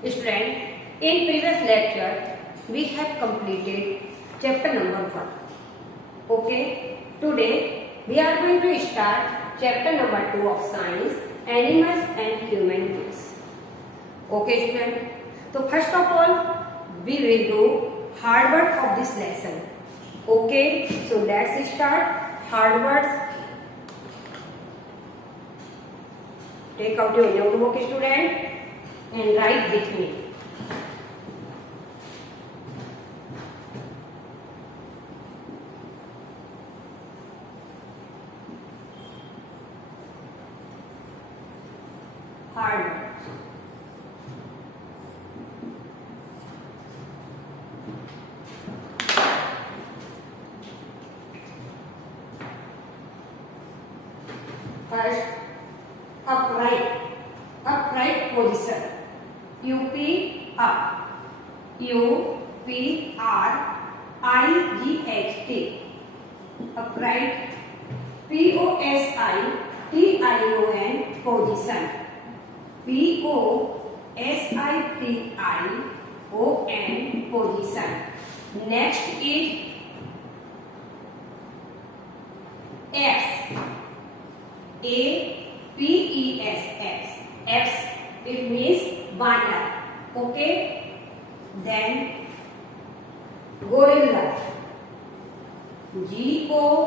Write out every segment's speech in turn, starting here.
Student, in previous lecture we have completed chapter number 1. Okay, today we are going to start chapter number 2 of science, animals and human beings. Okay student, so first of all we will do hard words of this lesson. Okay, so let's start hard words. Take out your notebook student and write with me. Hard words. First, upright position. UP up. UPRIGHT. Upright. POSITION position. POSITION position. Next is X. APESS. X, it means banner. Okay, then gorilla. GORILLA.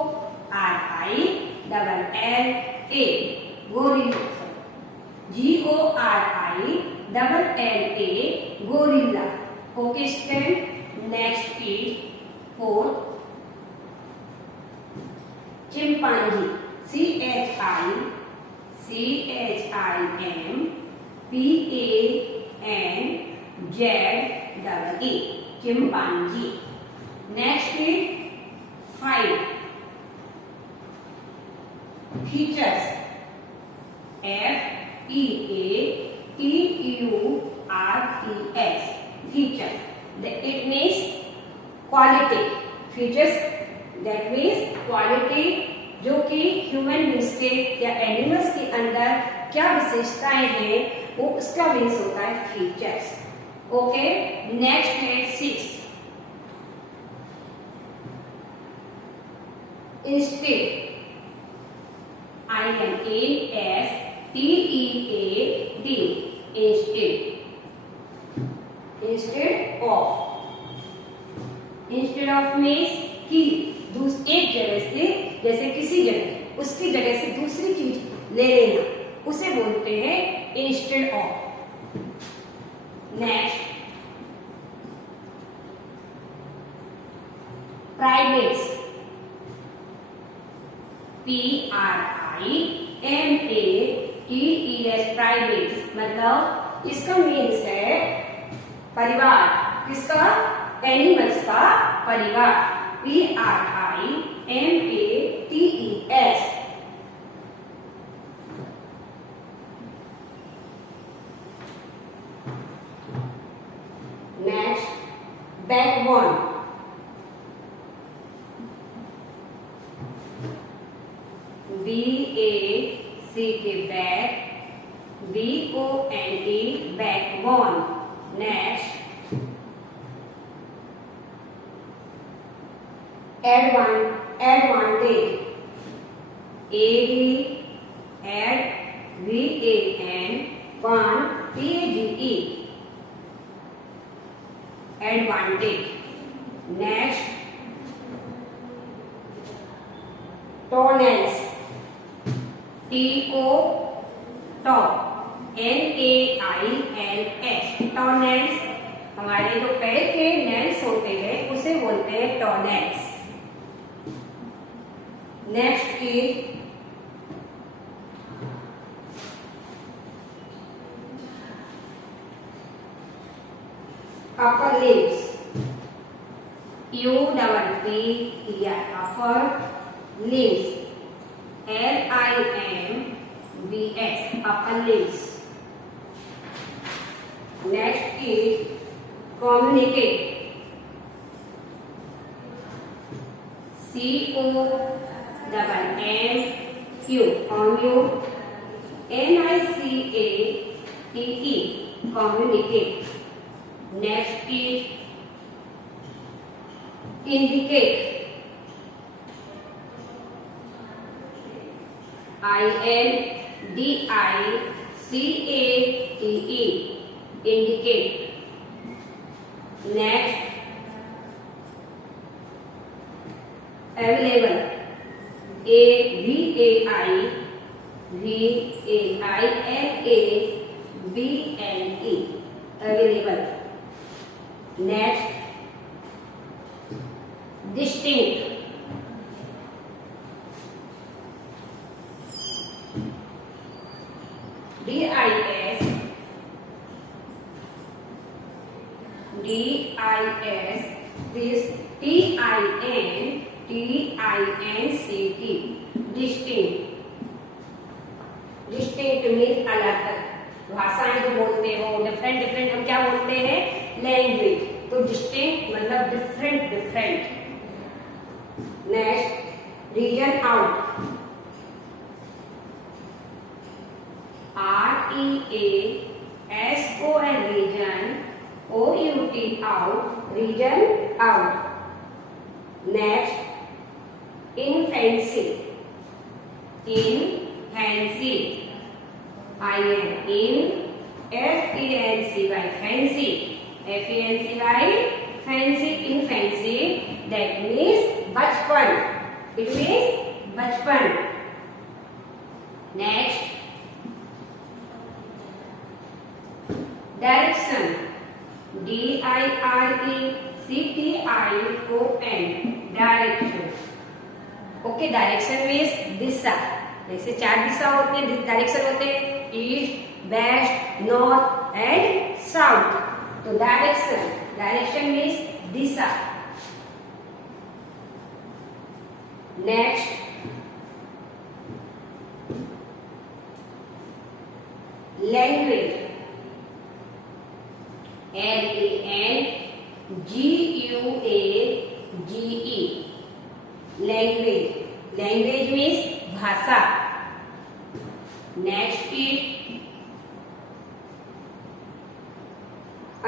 Gorilla. GORILLA. Gorilla. Okay student, next is fourth chimpanzee. CHIMPANZE. Chimpanzee. Next is 5 features. FEATURES. Features. It means quality. Features that means quality, जो कि human beings के या animals के अंदर क्या विशेषताएं हैं वो उसका मीन्स होता है फीचर्स. ओके, नेक्स्ट है 6 instead. INSTEAD. Instead of means कि एक जगह से, जैसे किसी जगह उसकी जगह से दूसरी चीज ले लेना, उसे बोलते हैं instead of. Next primates. PRIMATES. Primates मतलब इसका मीन्स है परिवार. किसका? एनिमल्स का परिवार. PRIMATES. Next backbone. BAC के back, BONE backbone. Next advantage. ADVANTAGE. Advantage. Next toenails. NAILS. Toenails. हमारे जो पैर के नेल्स होते हैं उसे बोलते हैं toenails. Next is upper limbs. UPPER. upper limbs. LIMBS. upper limbs. Next is communicate. COMMUNICATE. communicate. Next is indicate. INDICATE, indicate. Next, available. AVAILABLE, available. Next, distinct. DISTINCT, distinct. Distinct mean अलग अलग भाषाएं जो बोलते हो, different different हम क्या बोलते हैं, लैंग्वेज. तो डिस्टिंक्ट मतलब different different. Next, reason out. REASON, reason. OUT, out, reason out. Next, infancy. Infancy, in FANCY, fancy, fancy, infancy, that means bachpan. It means bachpan. Next, direction. DIRECTION, direction. Okay, direction means दिशा. जैसे 4 दिशा होते हैं, direction होते हैं east, west, north and south. तो direction means दिशा. Next, language. LANGUAGE, language. Language means भाषा. Next is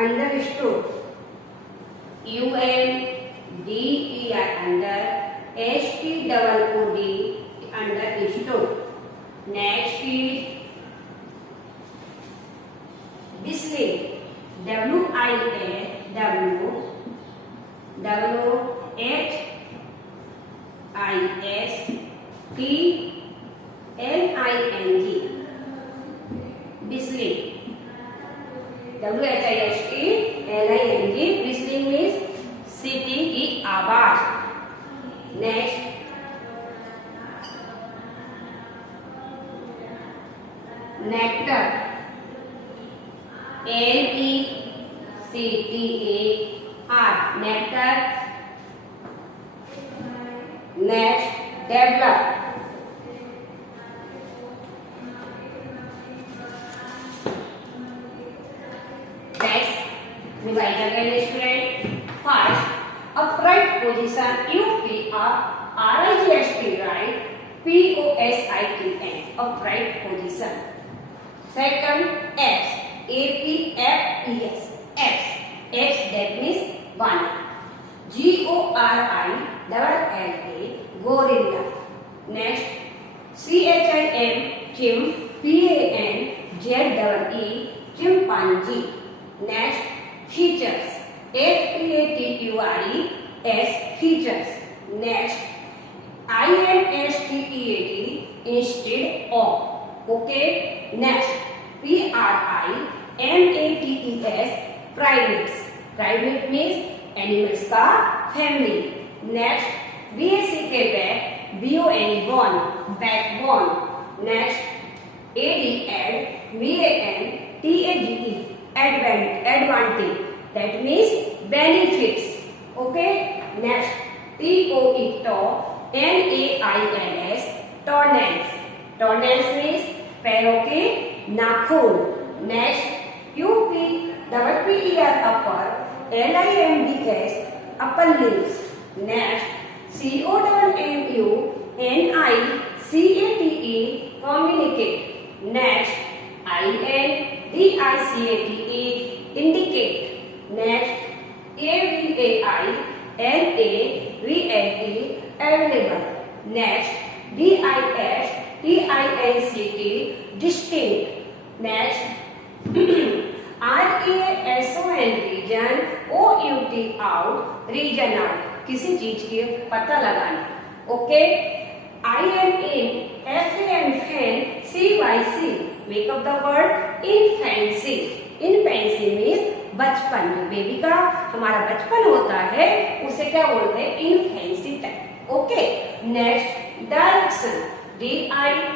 understood. UNDER, under. STOOD, understood. Next is whistling. WHISTLING, whistling. WHISTLING, whistling means सीटी की आवाज. Next, nectar. NECTAR, nectar. Next, develop. Revise again, student. First, upright position. UPRIGHT, right? POSITN, upright position. Second, X. APFES, X. X, that means 1. GORILLA, gorilla. Next, CHIM, chim. PANZEE, chimpanzee. Next, features. FEATURES, features. Next, INSTEAD, instead of. Okay. Next, PRIMATES, primates. Primate means animals का family. Next, BACK, BON, bone, backbone. Next, ADAD, VAN, TAGE, advantage. That means benefits. Okay. Next, TOE, NAILS, toenails. Toenails means पैरों के नाखून. Next, UPPER, upper. LIMBS, upper limbs. Next, COMMUNICATE, communicate. Next, INDICATE, gate. Next, available, available. Next, distinct, distinct. Next, RASON, region, OUT, out, region, out. किसी चीज के पता लगाना. Okay. IN, FAN, fan, CYC, make up the word infancy. Infancy means बचपन. Baby का हमारा बचपन होता है उसे क्या बोलते हैं? Infancy time. Okay. Next, direction. DIRECTION,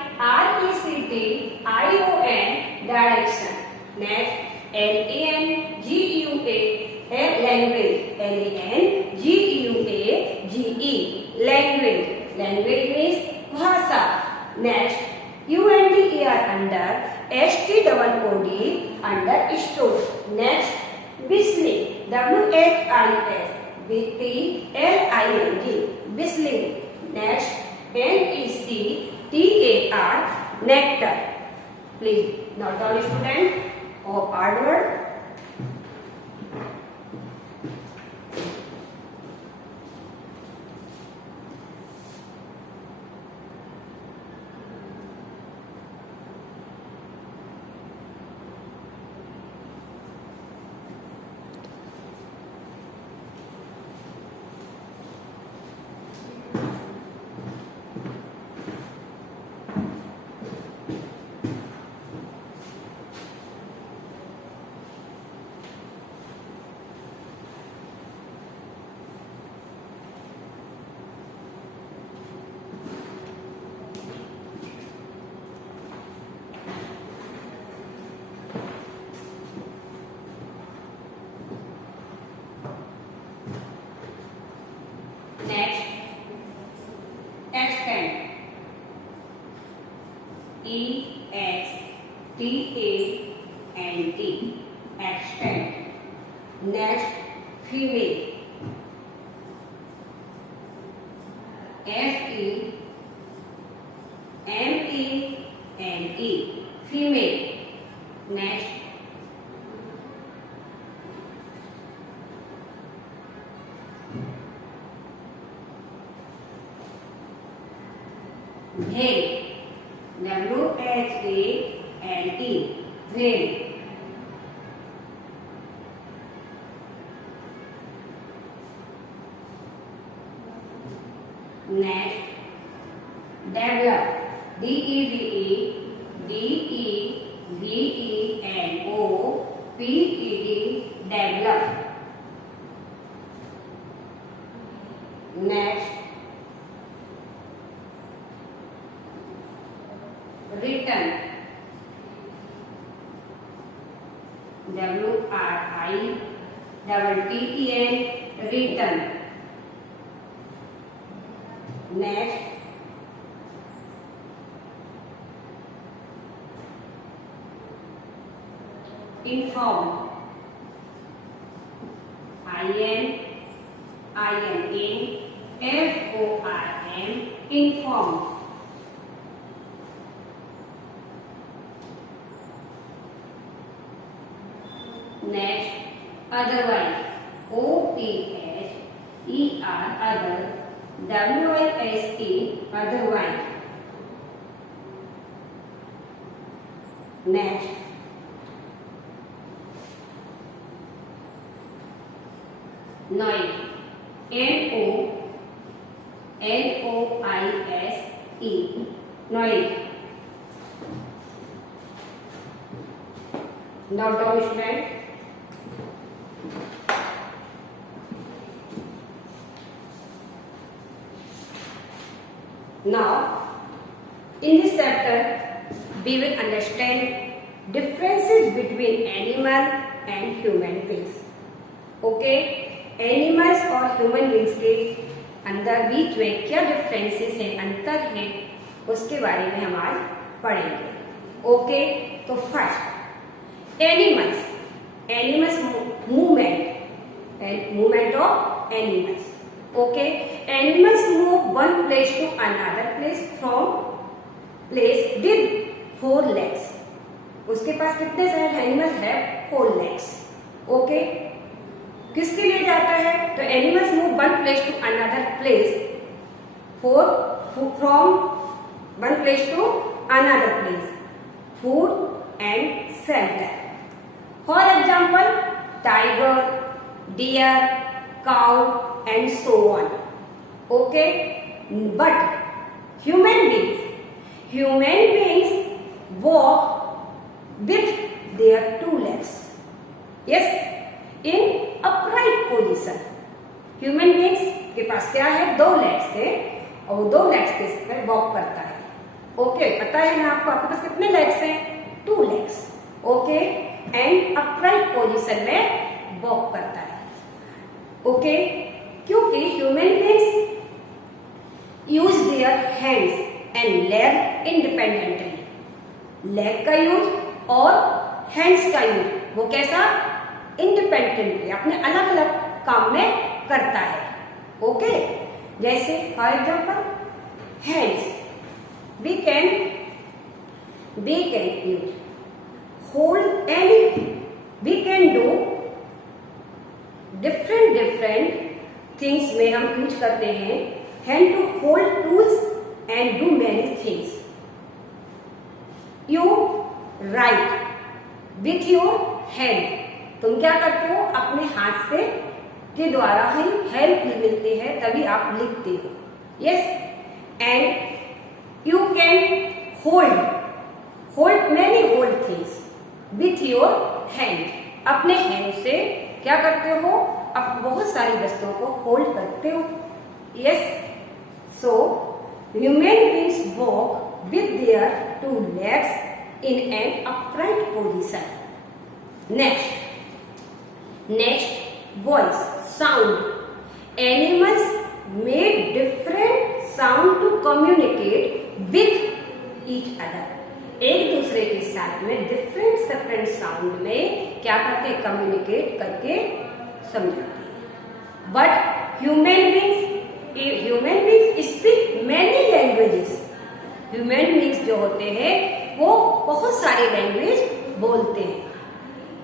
direction. Next, LANGUA, language. LANGUAGE, language. Language means भाषा. Next, UNDER, under. STOOD, understood. Next, whistling. WHISTLING, whistling. Next, NECTAR, nectar. Please note down, student, or hard word. Next, extend. EXTAND, extend. Next, female. FEMALE, female. Next, Veil. WHALE, veil. Next, develop. DEVELOPED, develop. Next, written. WRITTEN, written. Next, inform. ININFORM, inform. Next, otherwise. OTHER, other. WISE, otherwise. Next, noise. NOISE, noise. Note down, student. Now, in this chapter, we will understand differences between animal and human beings. Okay? Animals और human beings के अंदर बीच में क्या differences हैं, अंतर है, उसके बारे में हम आज पढ़ेंगे. Okay? तो first, animals movement of animals. Okay, animals move one place to another place from place with 4 legs. उसके पास कितने सारे एनिमल है? 4 legs. ओके, किसके लिए जाता है? तो animals move one place to another place from one place to another place, food and shelter. For example tiger, deer, cow and so on. Okay, but human beings walk with their two legs. Yes, in upright position. Human beings के पास क्या है? दो legs है और दो legs के पर walk करता है. ओके, पता है ना आपको? आपके पास कितने legs हैं? two legs. Okay, and upright position में walk करता है. ओके, क्योंकि human beings use their hands and leg independently. Leg का यूज और हैंड्स का यूज वो कैसा? इंडिपेंडेंटली, अपने अलग अलग काम में करता है. ओके, जैसे for example hands, we can use hold anything. We can do different things में हम यूज करते हैं hand to hold tools and do many things. You write with your hand. तुम क्या करते हो? अपने हाथ से के द्वारा ही हेल्प मिलती है तभी आप लिखते हो. Yes, and you can hold many things with your hand. अपने हैंड से क्या करते हो? आप बहुत सारी वस्तुओं को होल्ड करते हो. Yes, so human beings walk with their two legs in an upright position. Next, voice, sound. Animals make different sound to communicate with each other. एक दूसरे के साथ में डिफरेंट साउंड में क्या करते हैं? कम्युनिकेट करके समझाते हैं. But human beings speak many languages. Human beings जो होते हैं वो बहुत सारी लैंग्वेज बोलते हैं.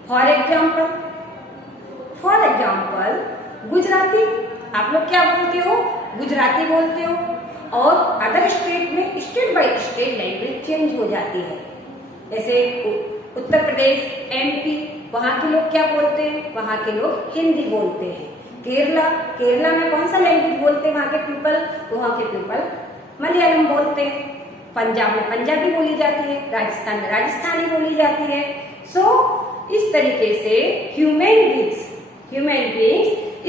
For example Gujarati. आप लोग क्या बोलते हो? गुजराती बोलते हो. और अदर स्टेट में state by state language change हो जाती है. जैसे उत्तर प्रदेश, MP, वहाँ के लोग क्या बोलते हैं? वहाँ के लोग हिंदी बोलते हैं. केरला में कौन सा लैंग्वेज बोलते हैं वहाँ के पीपल? वहाँ के पीपल मलयालम बोलते हैं. पंजाब में पंजाबी बोली जाती है. राजस्थान में राजस्थानी बोली जाती है. इस तरीके से human beings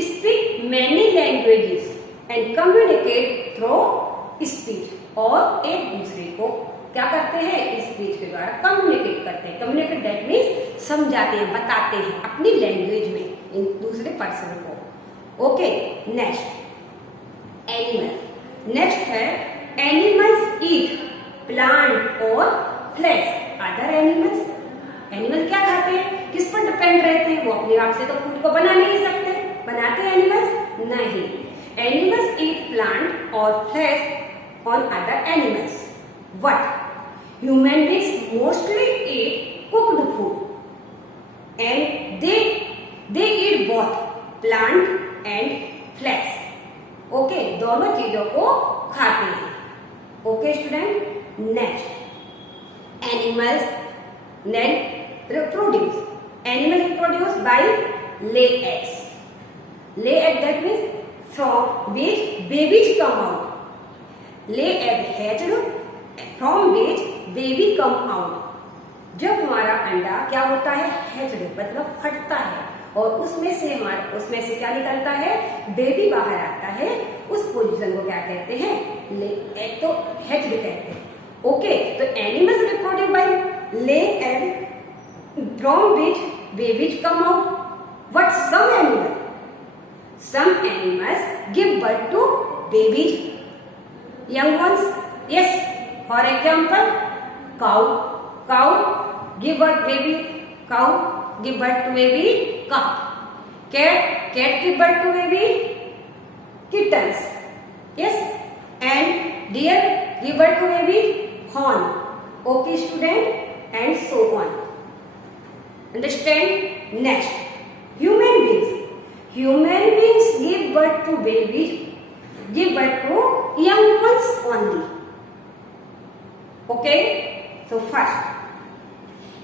speak many languages and communicate through speech. और एक दूसरे को क्या करते हैं? स्पीच के द्वारा कम्युनिकेट करते हैं. कम्युनिकेट दैट मीन्स समझाते हैं, बताते हैं अपनी लैंग्वेज में इन दूसरे पर्सन को. ओके, नेक्स्ट है एनिमल्स ईट प्लांट और फ्लैश. अदर एनिमल क्या खाते हैं? किस पर डिपेंड रहते हैं? वो अपने आप से तो फूड को बना नहीं सकते. बनाते हैं एनिमल्स? नहीं. एनिमल्स ईट प्लांट और flash on other animals. But human beings mostly eat cooked food, and they eat both plant and flesh. Okay, दोनों चीजों को खाते हैं. Okay, student. Next, animals reproduce. Animals reproduce by lay eggs. Lay egg, that means from which babies come out. Lay egg hatched from which baby come out. जब हमारा अंडा क्या होता है? हैच्ड, मतलब फटता है और उसमें से क्या निकलता है? बेबी बाहर आता है. उस पोजीशन को क्या कहते हैं? एग तो हैच्ड कहते हैं. ओके, तो एनिमल्स रिप्रोड्यूस बाय ले egg from which babies come out. But some animals give birth to babies, young ones. Yes, for example, cow give birth to baby calf. Cat give birth to baby kittens. Yes, and deer give birth to baby fawn. Okay, student, and so on. Understand? Next, Human beings give birth to babies, give birth to young ones only. Okay? So first,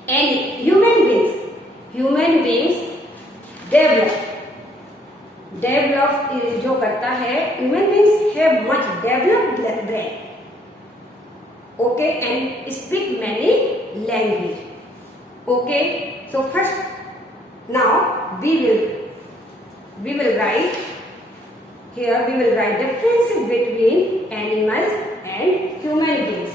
and human beings develop जो करता है, human beings have much developed brain. Okay, and speak many language. Okay, so first, now we will write here. We will write differences between animals and human beings.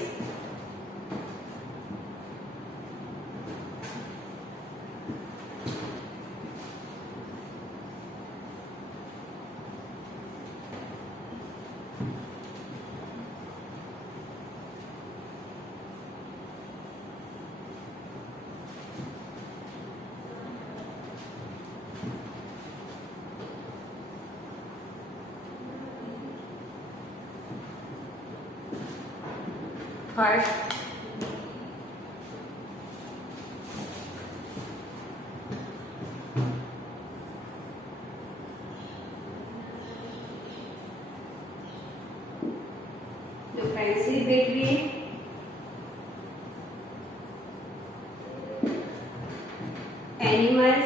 First, difference between animals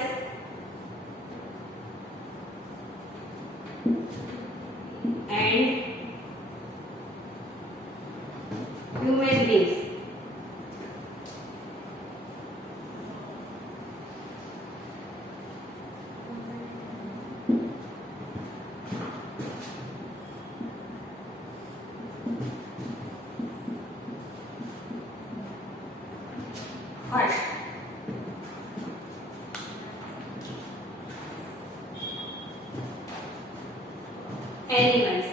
and human beings. First, animals.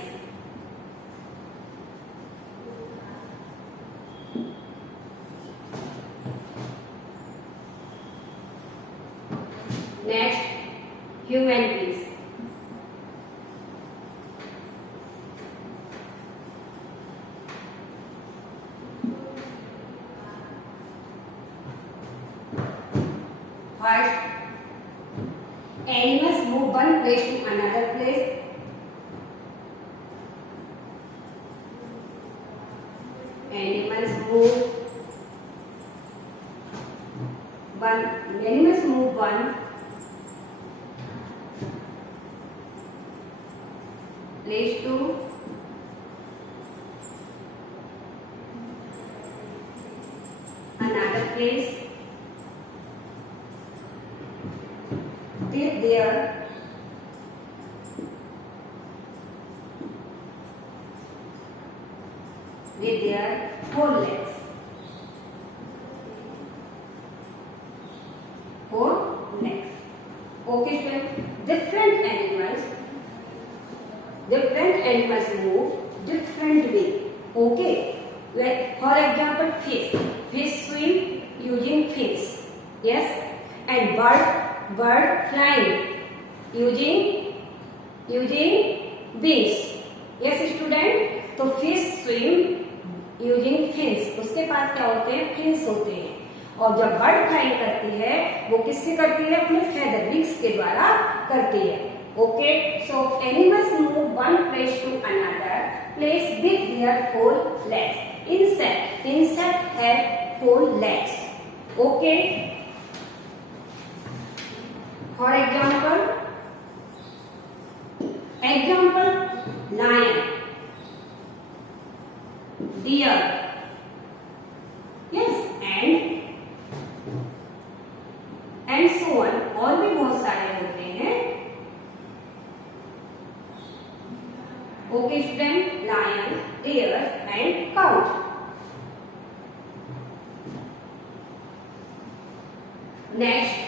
Next, human beings. First, animals move one place to another place. Animals move one place to another place with their four legs. Okay, students. Different animals move different way. Okay. Like for example, fish swim using fins. Yes. And bird flying using wings. Yes, student. तो fish swim using fins. उसके पास क्या होते हैं? fins होते हैं. और जब bird flying करती है वो किससे करती है? अपने फेदर विंग्स के द्वारा करती है. Okay, so animals move one place to another place with their four legs. Insect have four legs. Okay, for example lion, deer, yes, and so on. और भी बहुत सारे होते हैं. Okay student, lion, deer and cows. Next,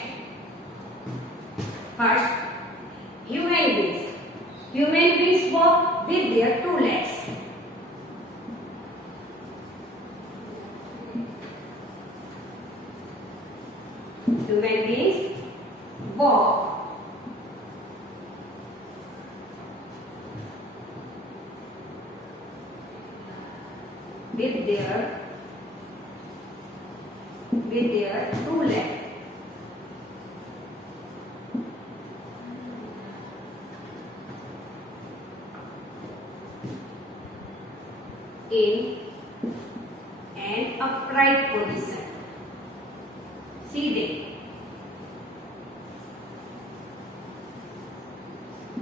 first, human beings walk with their two legs. Human beings walk with their two legs. in an upright position. सीधे,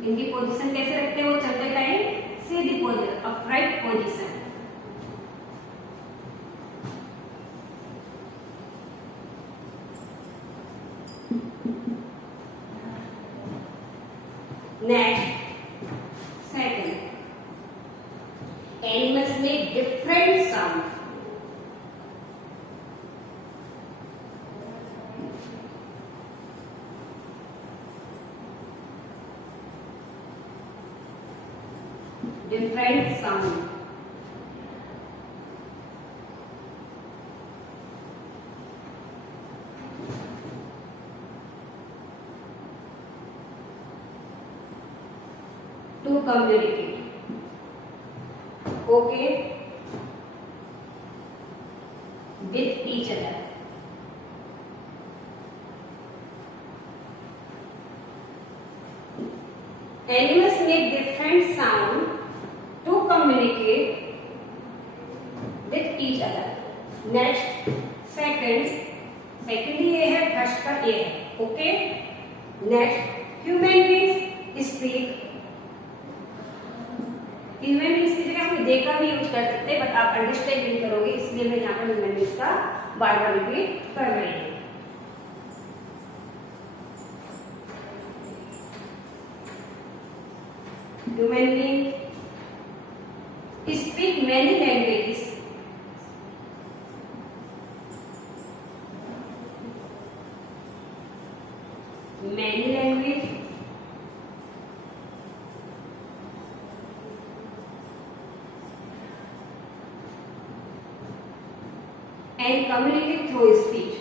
इनकी position कैसे रखते हैं वो चलते टाइम? सीधी position, upright position. Next, second, animals make different sounds. Different sound. To communicate. Okay? With each other. Animals make different sound to communicate with each other. Next, second ये है, फर्स्ट का ये है. Okay? Next, human beings speak. Human beings की जगह हम देखा भी यूज कर सकते हैं, बट आप अंडरस्टैंड नहीं करोगे, इसलिए मैं यहाँ पर ह्यूमन बीइंग्स का बार बार रिपीट कर रही हूँ. Human being speak many languages. Many languages. And communicate through speech.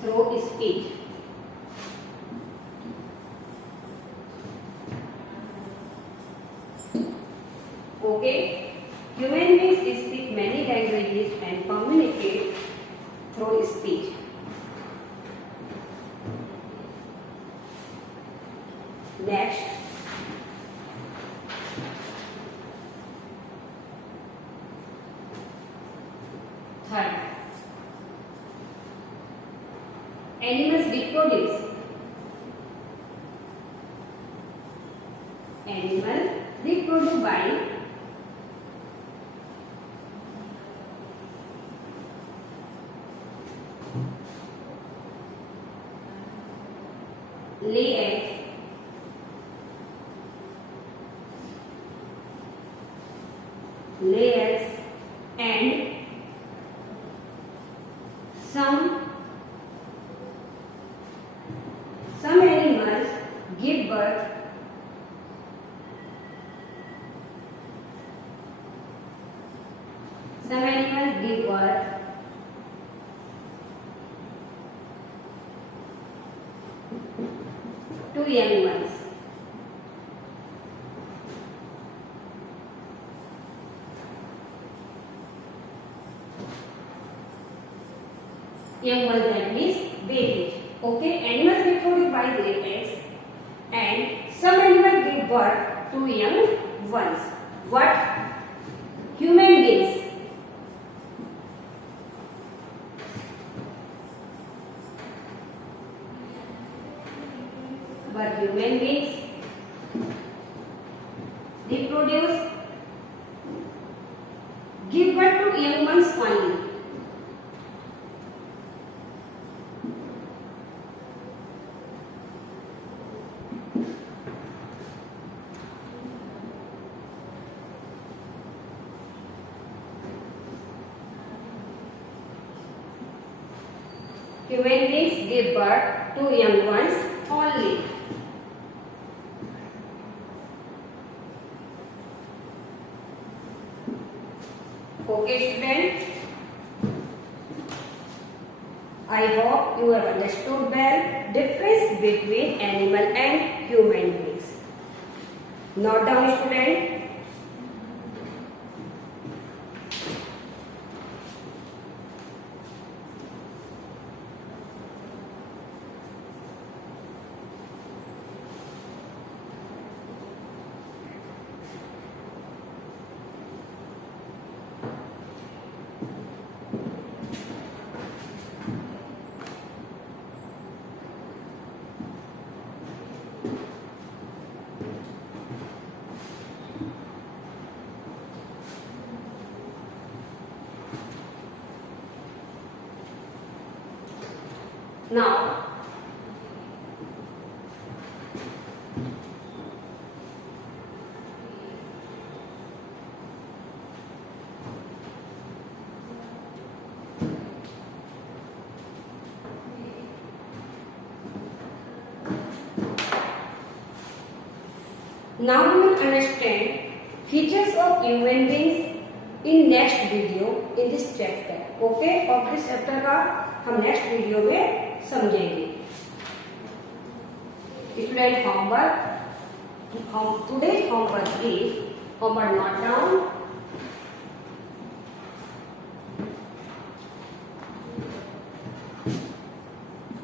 Through speech. Okay, human beings speak many languages and communicate through speech. Next, third, animals reproduce. Animals reproduce by lay eggs, and some animals give birth. Some animals give birth to young ones. Young ones, that means babies. Okay, animals reproduce by their eggs, and some animals give birth to young ones. What? Human beings. But human beings reproduce, give birth to young ones only. Human beings give birth to young ones only. Okay, students. I hope you have understood well difference between animal and human beings. Note down, student. Now, we will understand features of human beings in next video in this chapter. Okay? और इस chapter का हम next video में समझेंगे. Student homework. Today's homework is homework note down.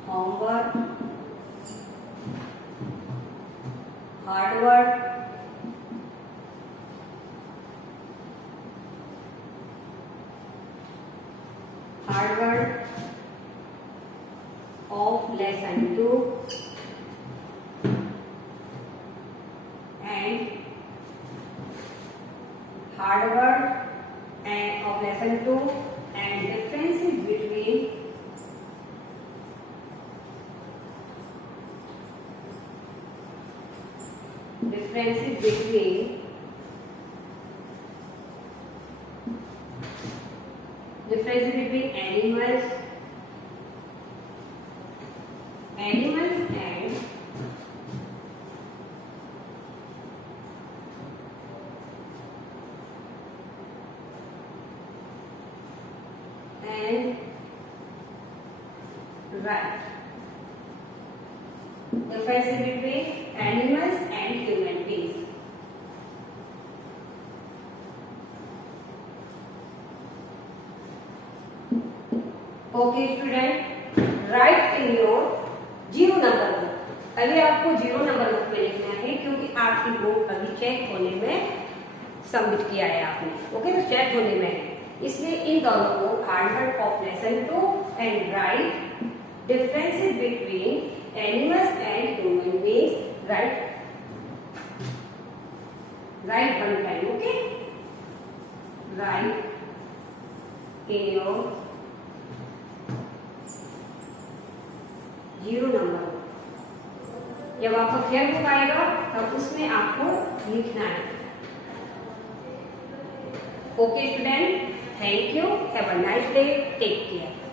Homework. Hard work. Hard work of lesson 2 and hard work and of lesson 2 and differences between animals and right. Difference between animals and human beings. Okay student, write in your 0 number book. अभी आपको 0 number book में लिखना है क्योंकि आपकी book अभी check होने में सबमिट किया है आपने. ओके, तो चेक होने में है, इसलिए इन दोनों को hard work of lesson 2 and right differences between animals and human beings. Right one time. Okay, right in your 0 number. जब आपका फेयर बुक आएगा तब उसमें आपको लिखना है. Okay student, thank you. Have a nice day. Take care.